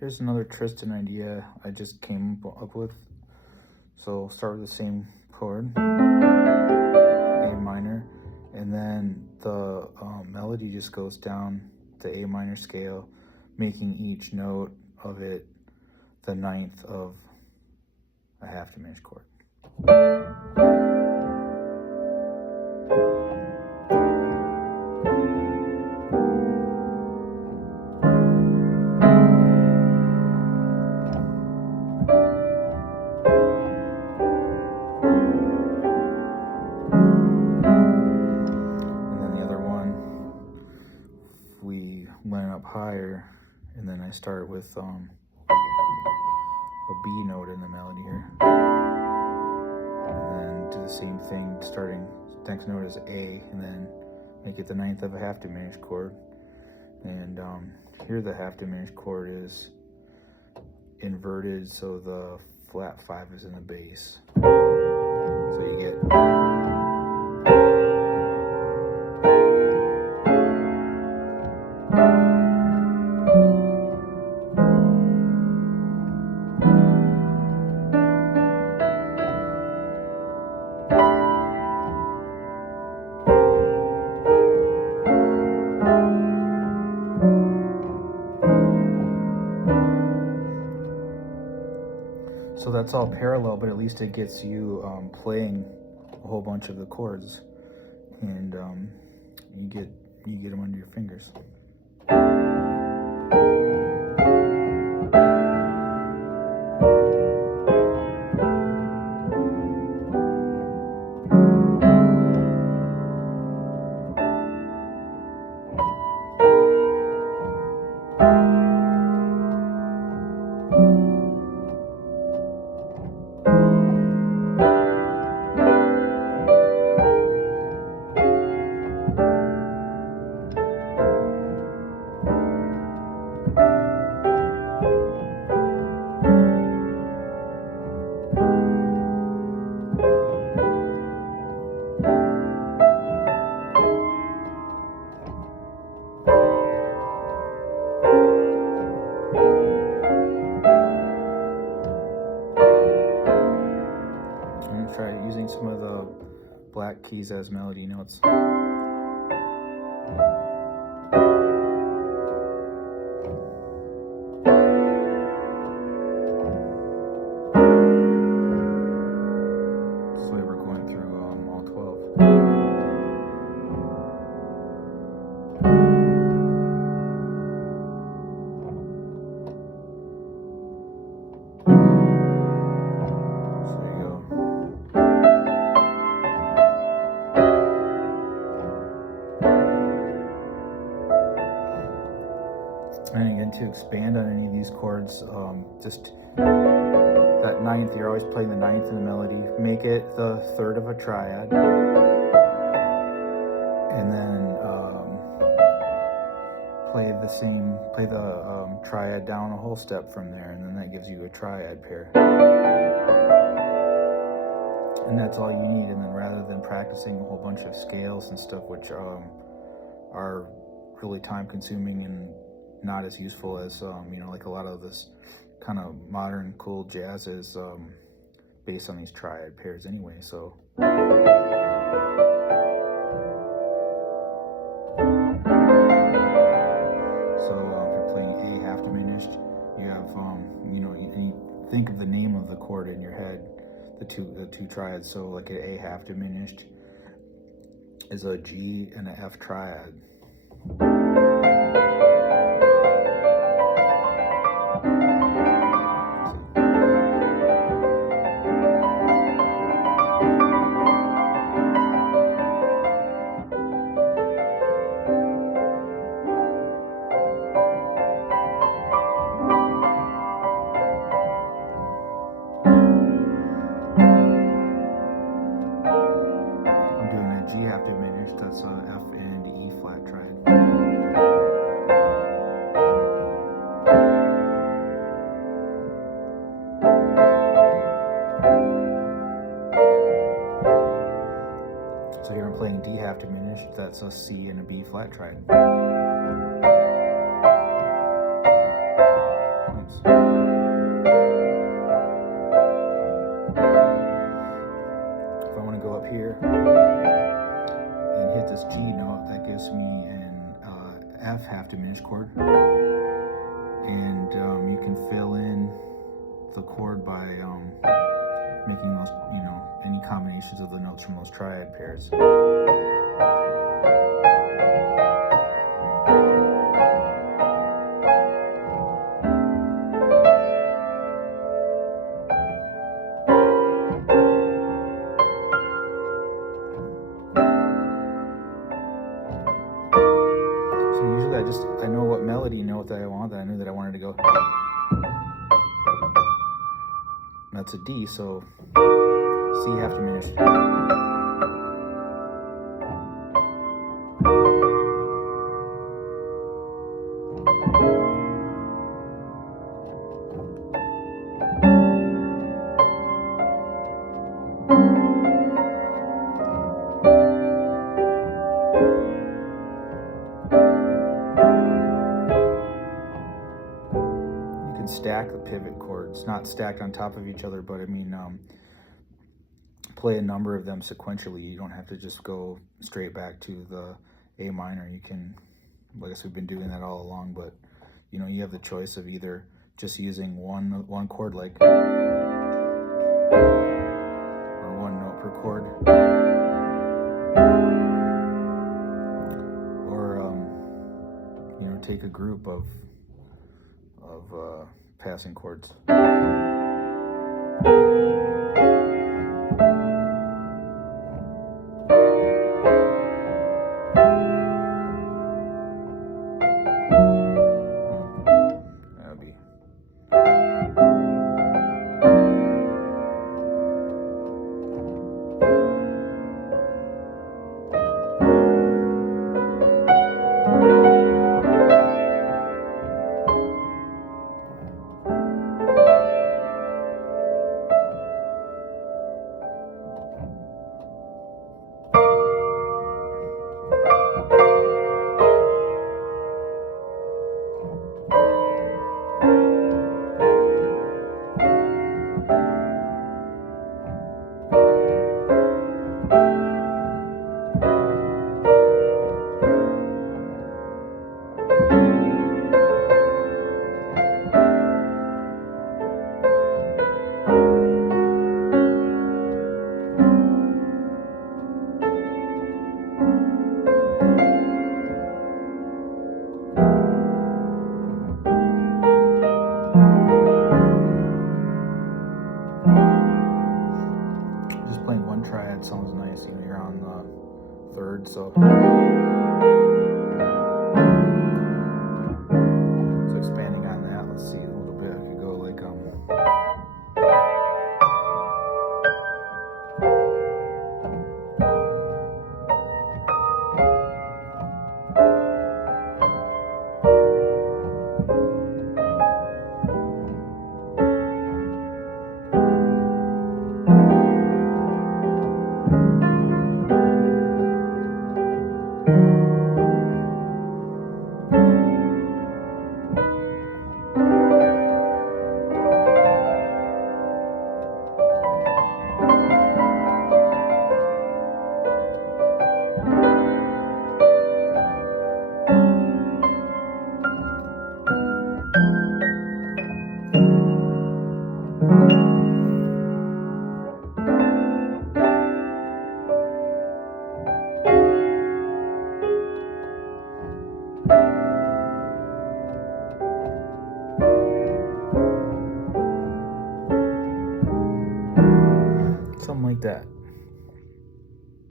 Here's another Tristan idea I just came up with. So start with the same chord, A minor, and then the melody just goes down the A minor scale, making each note of it the ninth of a half diminished chord. We went up higher, and then I start with a B note in the melody here, and then do the same thing, starting next note is A, and then make it the ninth of a half diminished chord. And here the half diminished chord is inverted, so the flat 5 is in the bass, so you get so that's all parallel, but at least it gets you playing a whole bunch of the chords, and you get them under your fingers. Try using some of the black keys as melody notes. So we're going through all 12. And again, to expand on any of these chords, just that ninth, you're always playing the ninth in the melody, make it the third of a triad, and then play the triad down a whole step from there, and then that gives you a triad pair. And that's all you need. And then rather than practicing a whole bunch of scales and stuff, which are really time consuming and not as useful as like a lot of this kind of modern cool jazz is based on these triad pairs anyway. So if you're playing A half diminished, you have and you think of the name of the chord in your head, the two triads. So like an A half diminished is a G and an F triad. G half diminished, that's a F and E flat triad. So here I'm playing D half diminished, that's a C and a B flat triad. Oops. pairs. So usually I know what melody note that I want, that I knew that I wanted to go. That's a D, so C half diminished. Stack the pivot chords, not stacked on top of each other, but I mean play a number of them sequentially. You don't have to just go straight back to the A minor. You can, I guess we've been doing that all along, but you know, you have the choice of either just using one chord, like, or one note per chord, or you know, take a group of passing chords. Triad sounds nice, you know, you're on the third, so expanding on that, let's see a little bit. I could go like something like that.